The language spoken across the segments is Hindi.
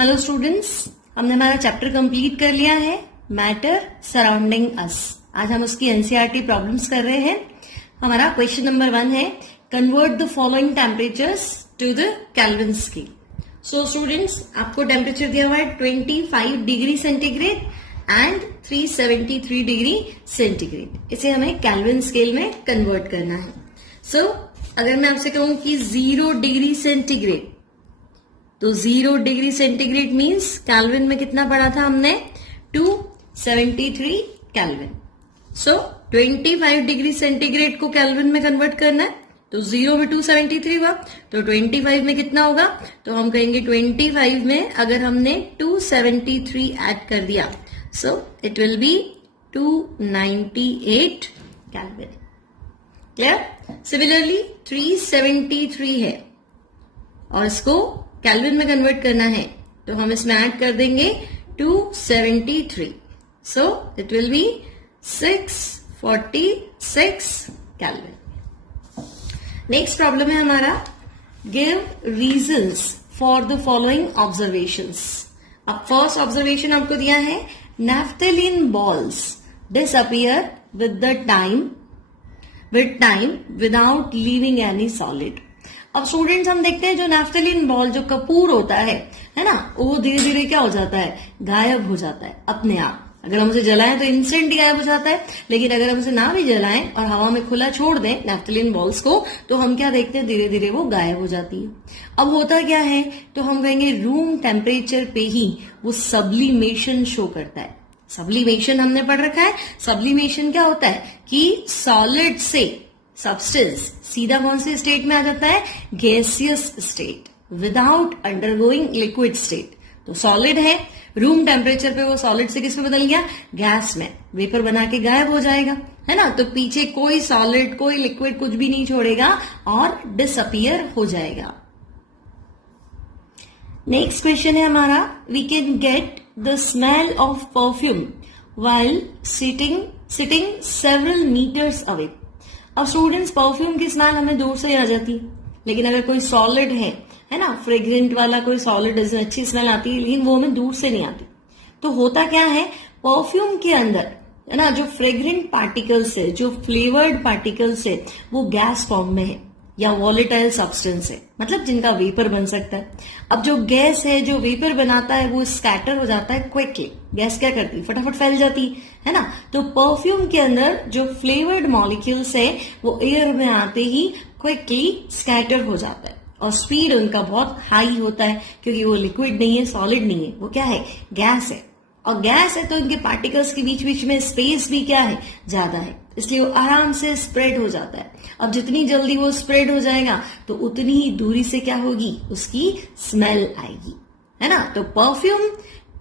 हेलो स्टूडेंट्स, हमने हमारा चैप्टर कंप्लीट कर लिया है मैटर सराउंडिंग अस। आज हम उसकी एनसीईआरटी प्रॉब्लम्स कर रहे हैं। हमारा क्वेश्चन नंबर 1 है convert the following temperatures to the Kelvin scale. So students, आपको टेम्परेचर दिया हुआ है 25 degree centigrade and 373 degree centigrade. इसे हमें केल्विन स्केल में कन्वर्ट करना है। सो अगर मैं आपसे कहूं कि 0 डिग्री सेंटीग्रेड, तो 0 डिग्री सेंटीग्रेड मीन्स केल्विन में कितना पढ़ा था हमने? 273 केल्विन। सो 25 डिग्री सेंटीग्रेड को केल्विन में कन्वर्ट करना है, तो 0 में 273 हुआ, तो 25 में कितना होगा? तो हम कहेंगे 25 में अगर हमने 273 ऐड कर दिया, so it will be 298 kelvin. Clear? Similarly 373 है और इसको केल्विन में कन्वर्ट करना है, तो हम इसमें ऐड कर देंगे 273, so it will be 646 kelvin. Next problem है हमारा give reasons for the following observations. अब फर्स्ट ऑब्जर्वेशन आपको दिया है naphthalene balls disappear with time without leaving any solid. अब स्टूडेंट्स हम देखते हैं जो नैफ्थलीन बॉल, जो कपूर होता है ना, वो धीरे धीरे क्या हो जाता है? गायब हो जाता है अपने आप। अगर हम उसे जलाएं तो इंस्टेंट गायब हो जाता है, लेकिन अगर हम उसे ना भी जलाएं और हवा में खुला छोड़ दें नैफ्थलीन बॉल्स को, तो हम क्या देखते हैं? धीरे धीरे वो गायब हो जाती है। अब होता क्या है? तो हम कहेंगे रूम टेम्परेचर पे ही वो सब्लिमेशन शो करता है। सब्लिमेशन हमने पढ़ रखा है। सब्लिमेशन क्या होता है कि सॉलिड से सब्सटेंस सीधा कौन से स्टेट में आ जाता है? Gaseous state without undergoing liquid state. तो सॉलिड है, रूम टेम्परेचर पे वो सॉलिड से किस में बदल गया? गैस में। वेपर बना के गायब हो जाएगा, है ना। तो पीछे कोई सॉलिड, कोई लिक्विड, कुछ भी नहीं छोड़ेगा और डिसअपियर हो जाएगा। नेक्स्ट क्वेश्चन है हमारा we can get the smell of perfume while sitting several meters away. अब स्टूडेंट्स, परफ्यूम की स्मेल हमें दूर से ही आ जाती है, लेकिन अगर कोई सॉलिड है ना, फ्रेग्रेंट वाला कोई सॉलिड, इसमें अच्छी स्मेल आती है, लेकिन वो हमें दूर से नहीं आती। तो होता क्या है? परफ्यूम के अंदर है ना, जो फ्रेग्रेंट पार्टिकल्स है, जो फ्लेवर्ड पार्टिकल्स है, वो गैस फॉर्म में है या वॉलेटाइल सब्सटेंस है, मतलब जिनका वेपर बन सकता है। अब जो गैस है, जो वेपर बनाता है, वो स्कैटर हो जाता है क्विकली। गैस क्या करती है? फटाफट फैल जाती है ना। तो परफ्यूम के अंदर जो फ्लेवर्ड मॉलिक्यूल्स है, वो एयर में आते ही क्विकली स्कैटर हो जाता है और स्पीड उनका बहुत हाई होता है, क्योंकि वो लिक्विड नहीं है, सॉलिड नहीं है, वो क्या है? गैस है। और गैस है तो इनके पार्टिकल्स के बीच बीच में स्पेस भी क्या है? ज्यादा है, इसलिए वो आराम से स्प्रेड हो जाता है। अब जितनी जल्दी वो स्प्रेड हो जाएगा, तो उतनी ही दूरी से क्या होगी? उसकी स्मेल आएगी, है ना। तो परफ्यूम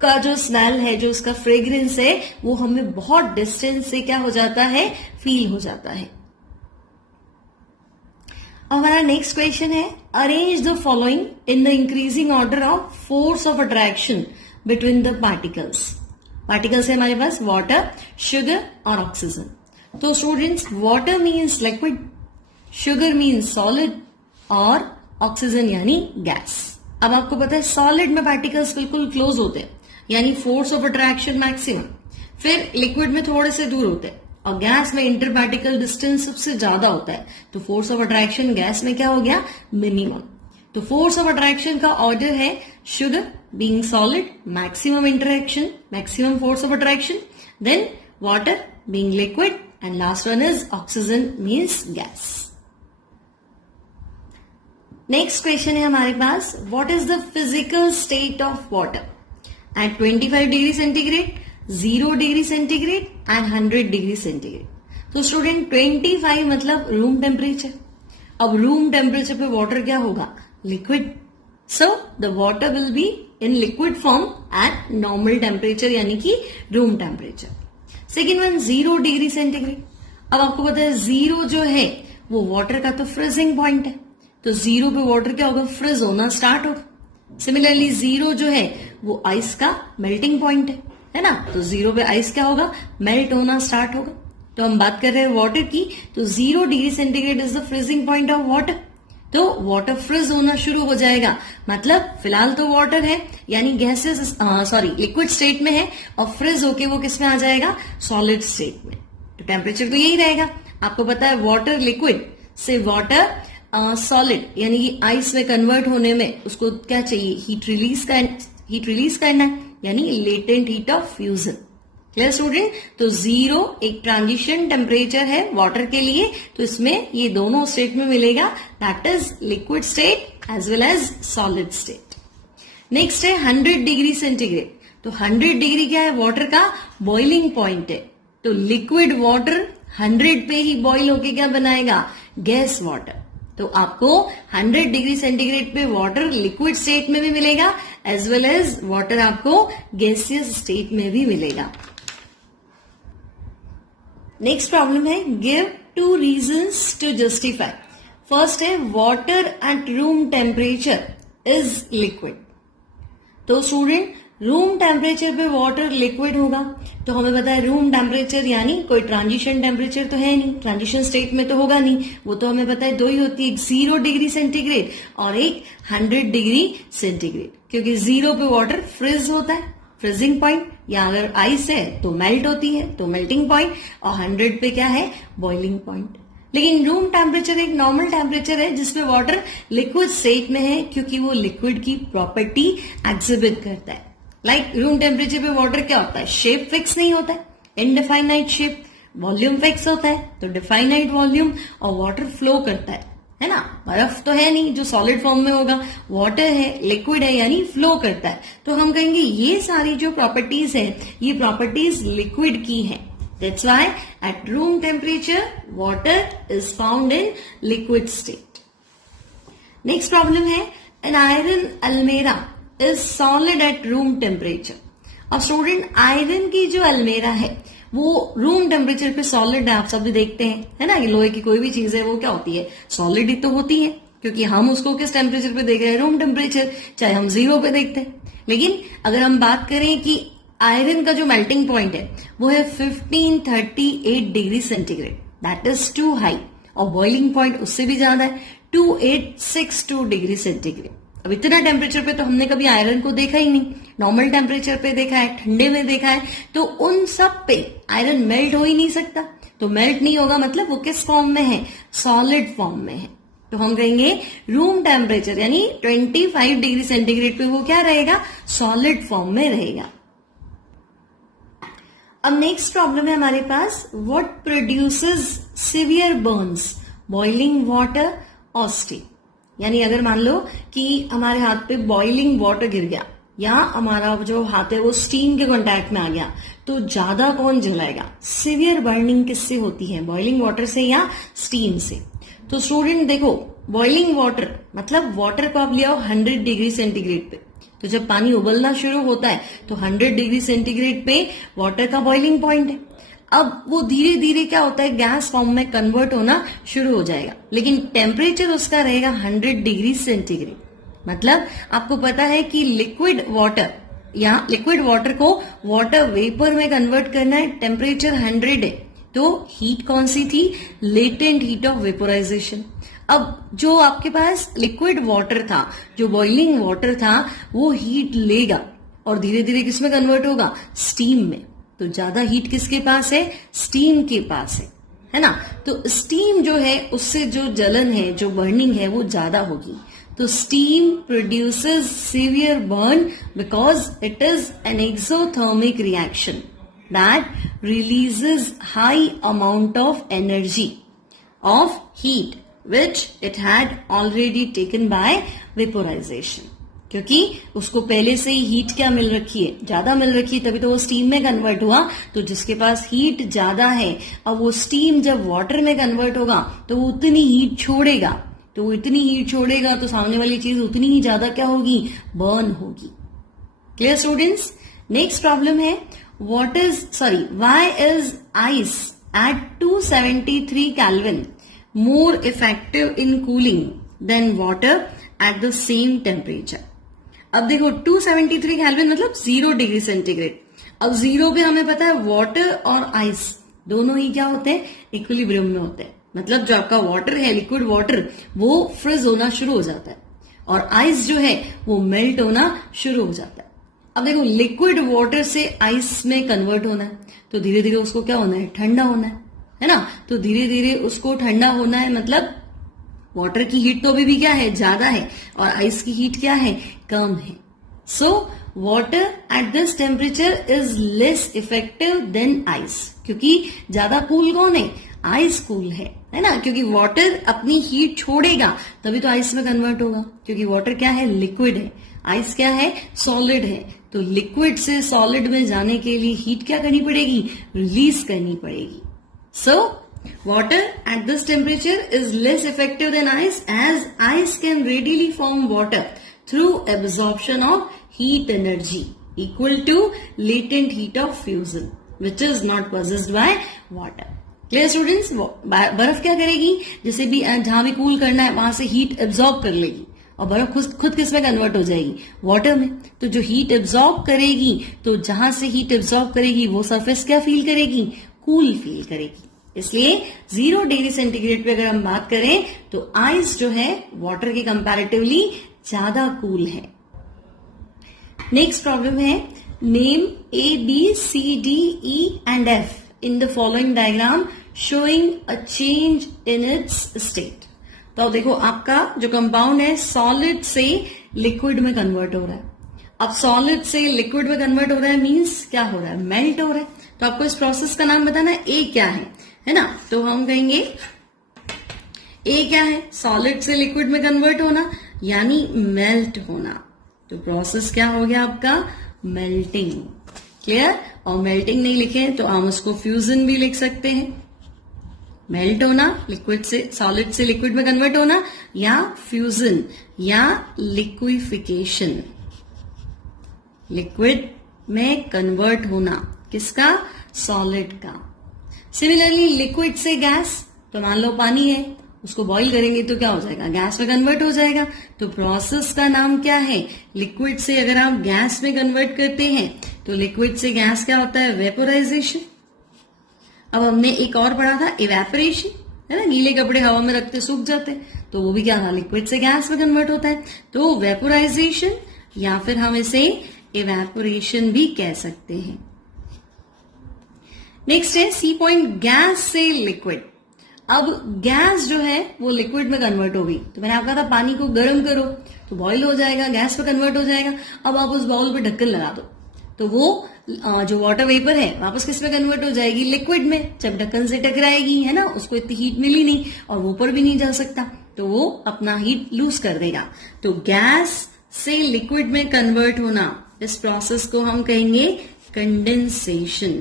का जो स्मेल है, जो उसका फ्रेग्रेंस है, वो हमें बहुत डिस्टेंस से क्या हो जाता है? फील हो जाता है। हमारा नेक्स्ट क्वेश्चन है arrange the following in the increasing order of force of attraction between the particles. Particles है हमारे पास वाटर, शुगर और ऑक्सीजन। तो students, water means liquid, sugar means solid और ऑक्सीजन यानी गैस। अब आपको पता है सॉलिड में पार्टिकल्स बिल्कुल क्लोज होते हैं, यानी फोर्स ऑफ अट्रैक्शन मैक्सिमम। फिर लिक्विड में थोड़े से दूर होते हैं और गैस में इंटर पार्टिकल डिस्टेंस सबसे ज्यादा होता है, तो फोर्स ऑफ अट्रैक्शन गैस में क्या हो गया? मिनिमम। तो फोर्स ऑफ अट्रैक्शन का ऑर्डर है sugar being solid, maximum interaction, maximum force of attraction, then water being liquid, and last one is oxygen means gas. Next question है हमारे पास what is the physical state of water at 25 degree centigrade, 0 degree centigrade and 100 degree centigrade. तो स्टूडेंट 25 मतलब रूम टेम्परेचर। अब रूम टेम्परेचर पे वाटर क्या होगा? Liquid. So the water will be in liquid form eight normal temperature, यानी कि room temperature. Second one 0 degree centigrade. अब आपको पता है 0 जो है वो वाटर का तो फ्रीजिंग पॉइंट है, तो 0 पे वाटर क्या होगा? फ्रीज होना स्टार्ट होगा। सिमिलरली 0 जो है वो आइस का मेल्टिंग पॉइंट है ना, तो 0 पे आइस क्या होगा? मेल्ट होना स्टार्ट होगा। तो हम बात कर रहे हैं वाटर की, तो 0 degree centigrade is the freezing point of water. तो वाटर फ्रीज होना शुरू हो जाएगा। मतलब फिलहाल तो वाटर है यानी गैसेस लिक्विड स्टेट में है और फ्रीज होके वो किस में आ जाएगा, सॉलिड स्टेट में। तो टेम्परेचर तो यही रहेगा। आपको पता है वाटर लिक्विड से वाटर सॉलिड यानी कि आइस में कन्वर्ट होने में उसको क्या चाहिए, हीट रिलीज करना है यानी latent heat of fusion. Clear student? तो 0 एक ट्रांजिशन टेम्परेचर है वाटर के लिए, तो इसमें ये दोनों स्टेट में मिलेगा, that is liquid state as well as solid state. Next है 100 डिग्री सेंटीग्रेड। तो 100 डिग्री क्या है, वाटर का बॉइलिंग पॉइंट है। तो लिक्विड वाटर 100 पे ही बॉइल होके क्या बनाएगा, गैस वाटर। तो आपको 100 डिग्री सेंटीग्रेड पे वाटर लिक्विड स्टेट में भी मिलेगा एज वेल एज वाटर आपको गैसियस स्टेट में भी मिलेगा। नेक्स्ट प्रॉब्लम है, give 2 reasons to justify. First है water at room temperature is liquid. तो स्टूडेंट रूम टेम्परेचर पे वाटर लिक्विड होगा, तो हमें पता है रूम टेम्परेचर यानी कोई ट्रांजिशन टेम्परेचर तो है नहीं, ट्रांजिशन स्टेट में तो होगा नहीं, वो तो हमें पता है 2 ही होती है, एक 0 डिग्री सेंटीग्रेड और एक 100 डिग्री सेंटीग्रेड। क्योंकि 0 पे वाटर फ्रीज होता है, फ्रीजिंग पॉइंट, या अगर आइस है तो मेल्ट होती है तो मेल्टिंग पॉइंट, और 100 पे क्या है, बॉइलिंग पॉइंट। लेकिन रूम टेम्परेचर एक नॉर्मल टेम्परेचर है जिसमें वाटर लिक्विड स्टेट में है, क्योंकि वो लिक्विड की प्रॉपर्टी एग्जिबिट करता है। लाइक रूम टेम्परेचर पे वाटर क्या होता है, शेप फिक्स नहीं होता है, इनडिफाइनाइट शेप, वॉल्यूम फिक्स होता है, तो डिफाइनाइट वॉल्यूम, और वाटर फ्लो करता है ना। बर्फ तो है नहीं जो सॉलिड फॉर्म में होगा, वाटर है, लिक्विड है यानी फ्लो करता है। तो हम कहेंगे ये सारी जो प्रॉपर्टीज है ये प्रॉपर्टीज लिक्विड की है। That's why at room temperature water is found in liquid state. Next problem है, an iron almirah is solid at room temperature. और स्टूडेंट आयरन की जो अलमेरा है वो रूम टेम्परेचर पे सॉलिड है, आप सब भी देखते हैं, है ना। ये लोहे की कोई भी चीज है वो क्या होती है, सॉलिड ही तो होती है, क्योंकि हम उसको किस टेम्परेचर पे देख रहे हैं, रूम टेम्परेचर, चाहे हम 0 पे देखते हैं। लेकिन अगर हम बात करें कि आयरन का जो मेल्टिंग पॉइंट है वो है 1538 degree centigrade, that is too high, और बॉइलिंग पॉइंट उससे भी ज्यादा है 2862 डिग्री सेंटीग्रेड। अब इतना टेम्परेचर पे तो हमने कभी आयरन को देखा ही नहीं, नॉर्मल टेम्परेचर पे देखा है, ठंडे में देखा है, तो उन सब पे आयरन मेल्ट हो ही नहीं सकता। तो मेल्ट नहीं होगा मतलब वो किस फॉर्म में है, सॉलिड फॉर्म में है। तो हम कहेंगे रूम टेम्परेचर यानी 25 डिग्री सेंटीग्रेड पे वो क्या रहेगा, सॉलिड फॉर्म में रहेगा। अब नेक्स्ट प्रॉब्लम है हमारे पास, what produces severe burns, boiling water और स्टीम। यानी अगर मान लो कि हमारे हाथ पे बॉइलिंग वाटर गिर गया या हमारा जो हाथ है वो स्टीम के कांटेक्ट में आ गया, तो ज्यादा कौन जलाएगा, सिवियर बर्निंग किससे होती है, बॉइलिंग वाटर से या स्टीम से। तो स्टूडेंट देखो, बॉइलिंग वाटर मतलब वाटर को आप ले आओ 100 डिग्री सेंटीग्रेड पे, तो जब पानी उबलना शुरू होता है तो 100 डिग्री सेंटीग्रेड पे वाटर का बॉइलिंग पॉइंट है। अब वो धीरे धीरे क्या होता है, गैस फॉर्म में कन्वर्ट होना शुरू हो जाएगा, लेकिन टेम्परेचर उसका रहेगा 100 डिग्री सेंटीग्रेड। मतलब आपको पता है कि लिक्विड वाटर या लिक्विड वाटर को वाटर वेपर में कन्वर्ट करना है, टेम्परेचर 100 है, तो हीट कौन सी थी, लेटेंट हीट ऑफ वेपोराइजेशन। अब जो आपके पास लिक्विड वाटर था, जो बॉइलिंग वाटर था, वो हीट लेगा और धीरे धीरे किसमें कन्वर्ट होगा, स्टीम में। तो ज्यादा हीट किसके पास है, स्टीम के पास है ना। तो स्टीम जो है उससे जो जलन है, जो बर्निंग है वो ज्यादा होगी। तो steam produces severe burn because it is an exothermic reaction that releases high amount of energy of heat which it had already taken by vaporisation. क्योंकि उसको पहले से ही हीट क्या मिल रखी है, ज्यादा मिल रखी है, तभी तो वो स्टीम में कन्वर्ट हुआ। तो जिसके पास हीट ज्यादा है, अब वो स्टीम जब वाटर में कन्वर्ट होगा तो वो उतनी हीट छोड़ेगा, तो वो इतनी हीट छोड़ेगा तो सामने वाली चीज उतनी ही ज्यादा क्या होगी, बर्न होगी। Clear students? नेक्स्ट प्रॉब्लम है, why is ice at 273 Kelvin more effective in cooling than water at the same temperature. अब देखो 273 केल्विन मतलब 0 डिग्री सेंटीग्रेड। अब 0 पे हमें पता है वाटर और आइस दोनों ही क्या होते हैं, इक्विलिब्रियम में होते हैं, मतलब जो आपका वाटर है, लिक्विड वाटर, वो फ्रीज होना शुरू हो जाता है और आइस जो है वो मेल्ट होना शुरू हो जाता है। अब देखो, लिक्विड वाटर से आइस में कन्वर्ट होना है तो धीरे धीरे उसको क्या होना है, ठंडा होना है ना। तो धीरे धीरे उसको ठंडा होना है, मतलब वाटर की हीट तो अभी भी क्या है, ज्यादा है, और आइस की हीट क्या है, कम है। So water at this temperature is less effective than ice, क्योंकि ज्यादा कूल कौन है, आइस कूल है ना। क्योंकि वाटर अपनी हीट छोड़ेगा तभी तो आइस में कन्वर्ट होगा, क्योंकि वाटर क्या है, लिक्विड है, आइस क्या है, सॉलिड है। तो लिक्विड से सॉलिड में जाने के लिए हीट क्या करनी पड़ेगी, रिलीज करनी पड़ेगी। सो water at this temperature is less effective than ice, as ice can readily form water through absorption of heat energy equal to latent heat of fusion, which is not possessed by water. Clear students? बर्फ क्या करेगी, जैसे भी जहां भी कूल करना है वहां से हीट एब्जॉर्ब कर लेगी और बर्फ खुद किस में कन्वर्ट हो जाएगी, वाटर में। तो जो हीट एब्जॉर्ब करेगी, तो जहां से हीट एब्जॉर्ब करेगी वो सरफेस क्या फील करेगी, कूल फील करेगी। इसलिए 0 डिग्री सेंटीग्रेड पे अगर हम बात करें तो आइस जो है वाटर के कंपैरेटिवली ज्यादा कूल है। नेक्स्ट प्रॉब्लम है, name A B C D E and F in the following diagram showing a change in its state. तो देखो, आपका जो कंपाउंड है सॉलिड से लिक्विड में कन्वर्ट हो रहा है। अब सॉलिड से लिक्विड में कन्वर्ट हो रहा है मींस क्या हो रहा है, मेल्ट हो रहा है। तो आपको इस प्रोसेस का नाम बताना है, ए क्या है ना। तो हम कहेंगे ए क्या है, सॉलिड से लिक्विड में कन्वर्ट होना यानी मेल्ट होना। तो प्रोसेस क्या हो गया आपका, मेल्टिंग। क्लियर? और मेल्टिंग नहीं लिखे तो हम उसको फ्यूजन भी लिख सकते हैं। मेल्ट होना, लिक्विड से सॉलिड से लिक्विड में कन्वर्ट होना, या फ्यूजन या लिक्विफिकेशन, लिक्विड में कन्वर्ट होना, किसका, सॉलिड का। सिमिलरली लिक्विड से गैस, तो मान लो पानी है, उसको बॉईल करेंगे तो क्या हो जाएगा, गैस में कन्वर्ट हो जाएगा। तो प्रोसेस का नाम क्या है, लिक्विड से अगर आप गैस में कन्वर्ट करते हैं तो लिक्विड से गैस क्या होता है, वेपोराइजेशन। अब हमने एक और पढ़ा था इवेपोरेशन, है ना, गीले कपड़े हवा में रखते सूख जाते, तो वो भी क्या था, लिक्विड से गैस में कन्वर्ट होता है। तो वेपोराइजेशन या फिर हम इसे इवेपोरेशन भी कह सकते हैं। नेक्स्ट है सी पॉइंट, गैस से लिक्विड। अब गैस जो है वो लिक्विड में कन्वर्ट हो गई, तो मैंने आपको कहा था पानी को गर्म करो तो बॉईल हो जाएगा, गैस में कन्वर्ट हो जाएगा। अब आप उस बाउल पे ढक्कन लगा दो तो वो जो वाटर वेपर है वापस किस में कन्वर्ट हो जाएगी, लिक्विड में। जब ढक्कन से टकराएगी, है ना, उसको इतनी हीट मिली नहीं और वो ऊपर भी नहीं जा सकता, तो वो अपना हीट लूज कर देगा। तो गैस से लिक्विड में कन्वर्ट होना, इस प्रोसेस को हम कहेंगे कंडेंसेशन।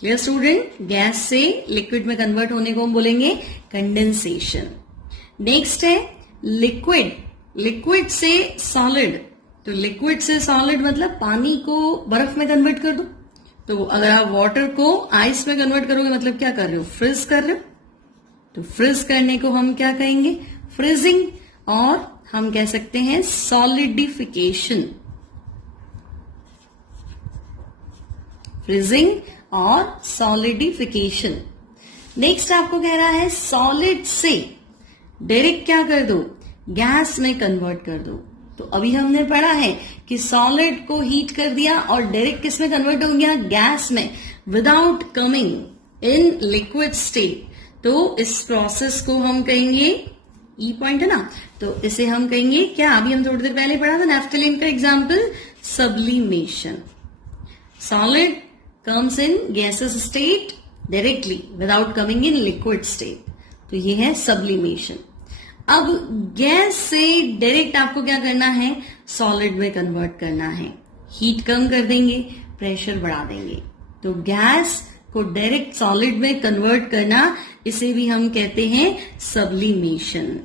Clear student? गैस से लिक्विड में कन्वर्ट होने को हम बोलेंगे कंडेंसेशन। नेक्स्ट है लिक्विड, लिक्विड से सॉलिड। तो लिक्विड से सॉलिड मतलब पानी को बर्फ में कन्वर्ट कर दो। तो अगर आप वाटर को आइस में कन्वर्ट करोगे मतलब क्या कर रहे हो, फ्रीज कर रहे हो। तो फ्रीज करने को हम क्या कहेंगे, फ्रीजिंग, और हम कह सकते हैं सॉलिडिफिकेशन। फ्रीजिंग और सॉलिडिफिकेशन। नेक्स्ट आपको कह रहा है सॉलिड से डायरेक्ट क्या कर दो, गैस में कन्वर्ट कर दो। तो अभी हमने पढ़ा है कि सॉलिड को हीट कर दिया और डायरेक्ट किस में कन्वर्ट हो गया, गैस में, without coming in liquid state. तो इस प्रोसेस को हम कहेंगे, ई पॉइंट है ना, तो इसे हम कहेंगे क्या, अभी हम थोड़ी देर पहले पढ़ा था नैफ्थलीन का example, sublimation. Solid comes in gaseous state directly without coming in liquid state, तो ये है सब्लिमेशन। अब गैस से डायरेक्ट आपको क्या करना है, सॉलिड में कन्वर्ट करना है। हीट कम कर देंगे, प्रेशर बढ़ा देंगे, तो गैस को डायरेक्ट सॉलिड में कन्वर्ट करना, इसे भी हम कहते हैं सब्लिमेशन।